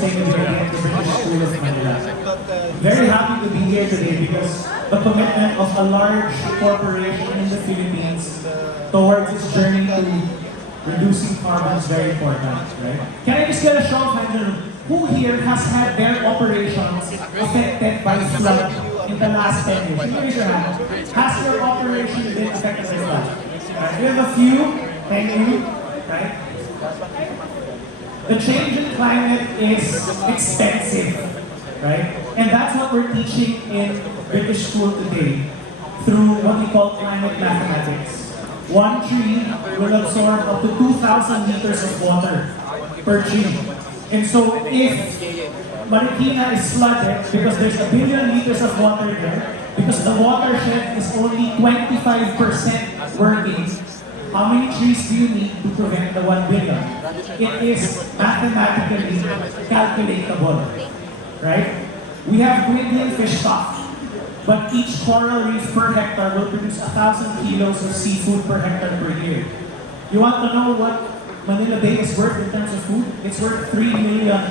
Sustainability at the British School of Manila. Very happy to be here today because the commitment of a large corporation in the Philippines towards its journey to reducing carbon is very important, right? Can I just get a show of hands? Who here has had their operations affected by flood in the last 10 years? Can you raise your hand? Has your operation been affected by flood? Right. We have a few. Thank you. Right? The change in climate is expensive, right? And that's what we're teaching in British school today through what we call climate mathematics. One tree will absorb up to 2,000 liters of water per tree. And so if Marikina is flooded because there's a billion liters of water there, because the watershed is only 25% working, how many trees do you need to prevent the 1 billion? It is mathematically calculatable, right? We have dwindling fish stock, but each coral reef per hectare will produce 1,000 kilos of seafood per hectare per year. You want to know what Manila Bay is worth in terms of food? It's worth 3 million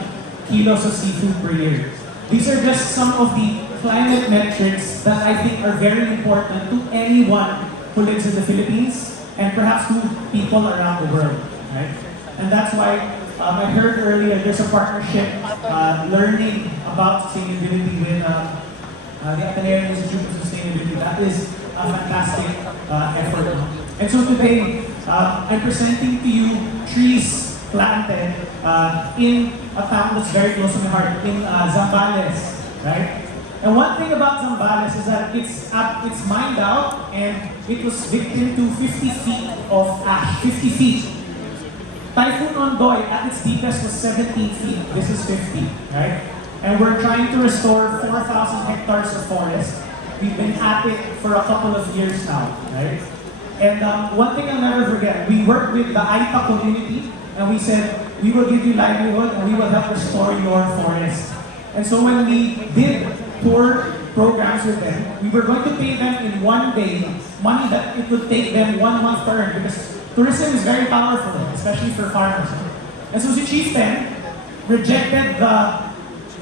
kilos of seafood per year. These are just some of the climate metrics that I think are very important to anyone who lives in the Philippines and perhaps to people around the world, right? And that's why I heard earlier there's a partnership learning about sustainability with the Ateneo Institute of Sustainability. That is a fantastic effort. And so today, I'm presenting to you trees planted in a town that's very close to my heart, in Zambales, right? And one thing about Zambales is that it's mined out and it was victim to 50 feet of ash, 50 feet. Typhoon Ondoy at its deepest was 17 feet, this is 50, right? And we're trying to restore 4,000 hectares of forest. We've been at it for a couple of years now, right? And one thing I'll never forget, we worked with the Aita community and we said, we will give you livelihood and we will help restore your forest. And so when we did tour programs with them, we were going to pay them in 1 day money that it would take them 1 month to earn because tourism is very powerful, especially for farmers. And so si Chieftain rejected the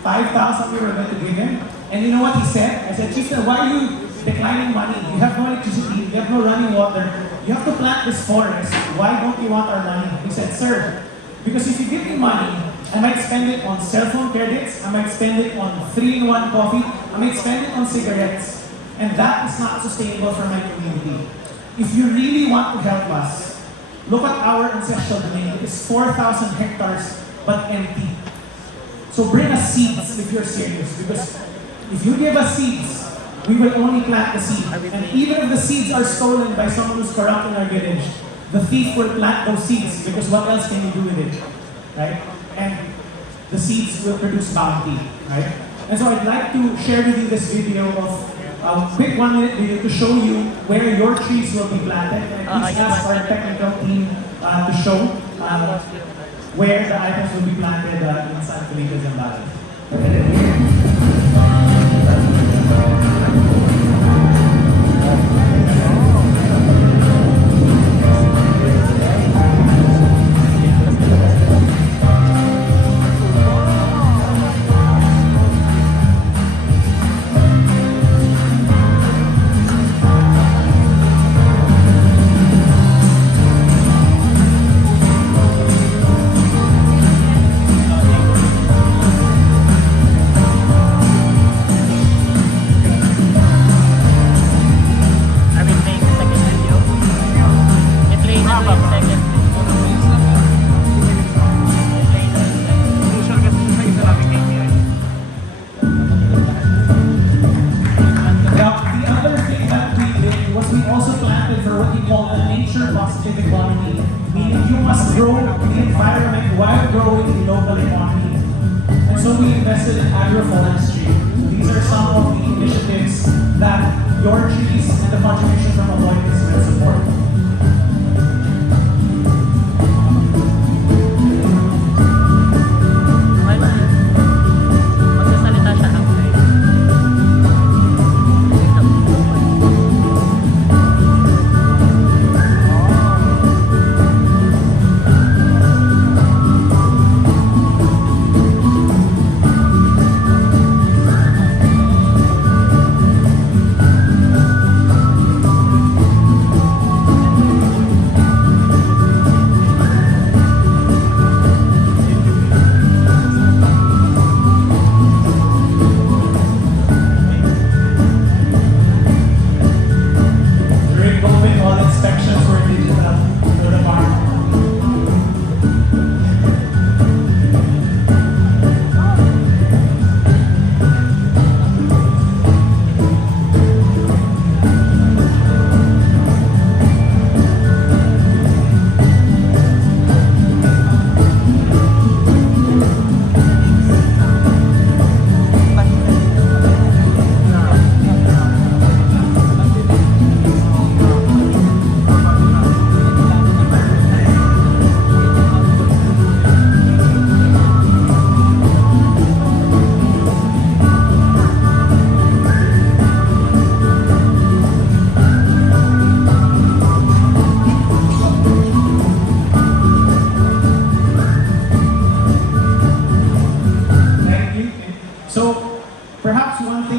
5,000 we were going to give him. And you know what he said? I said, Chieftain, why are you declining money? You have no electricity, you have no running water, you have to plant this forest. Why don't you want our money? He said, sir, because if you give me money, I might spend it on cell phone credits, I might spend it on 3-in-1 coffee, I might spend it on cigarettes. And that is not sustainable for my community. If you really want to help us, look at our ancestral domain. It is 4,000 hectares, but empty. So bring us seeds if you're serious, because if you give us seeds, we will only plant the seed. And even if the seeds are stolen by someone who's corrupt in our village, the thief will plant those seeds, because what else can you do with it, right? And the seeds will produce bounty, right? And so I'd like to share with you this video of a quick 1-minute video to show you where your trees will be planted. And please ask our technical team to show where the items will be planted in San Felipe, Zambales. Meaning you must grow the environment while growing the local economy. And so we invested in agroforestry. These are some of the initiatives that your trees and the contribution from Aboitiz will support.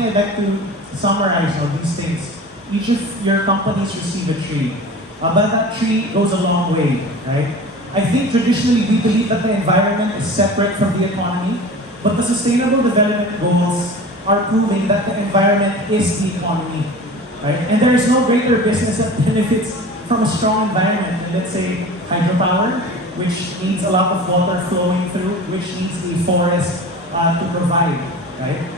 I'd like to summarize all these things. Each of your companies receive a tree. But that tree goes a long way, right? I think traditionally we believe that the environment is separate from the economy, but the Sustainable Development Goals are proving that the environment is the economy, right? And there is no greater business that benefits from a strong environment than, let's say, hydropower, which needs a lot of water flowing through, which needs a forest to provide, right?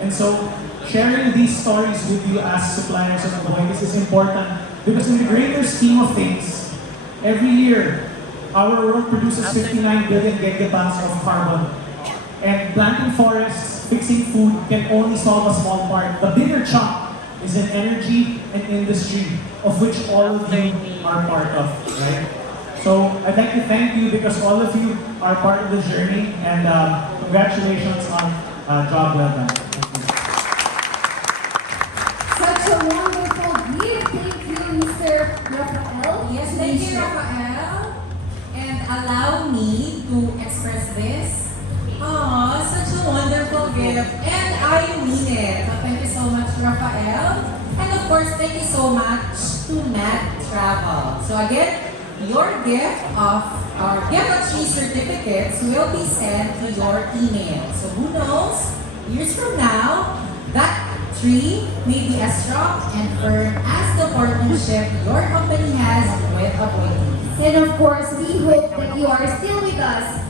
And so, sharing these stories with you as suppliers of Aboitiz is important because in the greater scheme of things, every year, our world produces 59 billion gigatons of carbon. And planting forests, fixing food can only solve a small part. The bigger chunk is in energy and industry, of which all of you are part of, right? So I'd like to thank you because all of you are part of the journey, and congratulations on job well done. Thank you. Such a wonderful gift. Thank you, Mr. Rafael. Yes, thank you, Rafael. And allow me to express this. Oh, such a wonderful gift. And I mean it. So thank you so much, Rafael. And of course, thank you so much to Matt Travel. So again, your gift of our gift of 3 certificates will be sent to your email. So who knows, years from now, that tree may be as strong and firm as the partnership your company has with Aboitiz. And of course, we hope that you are still with us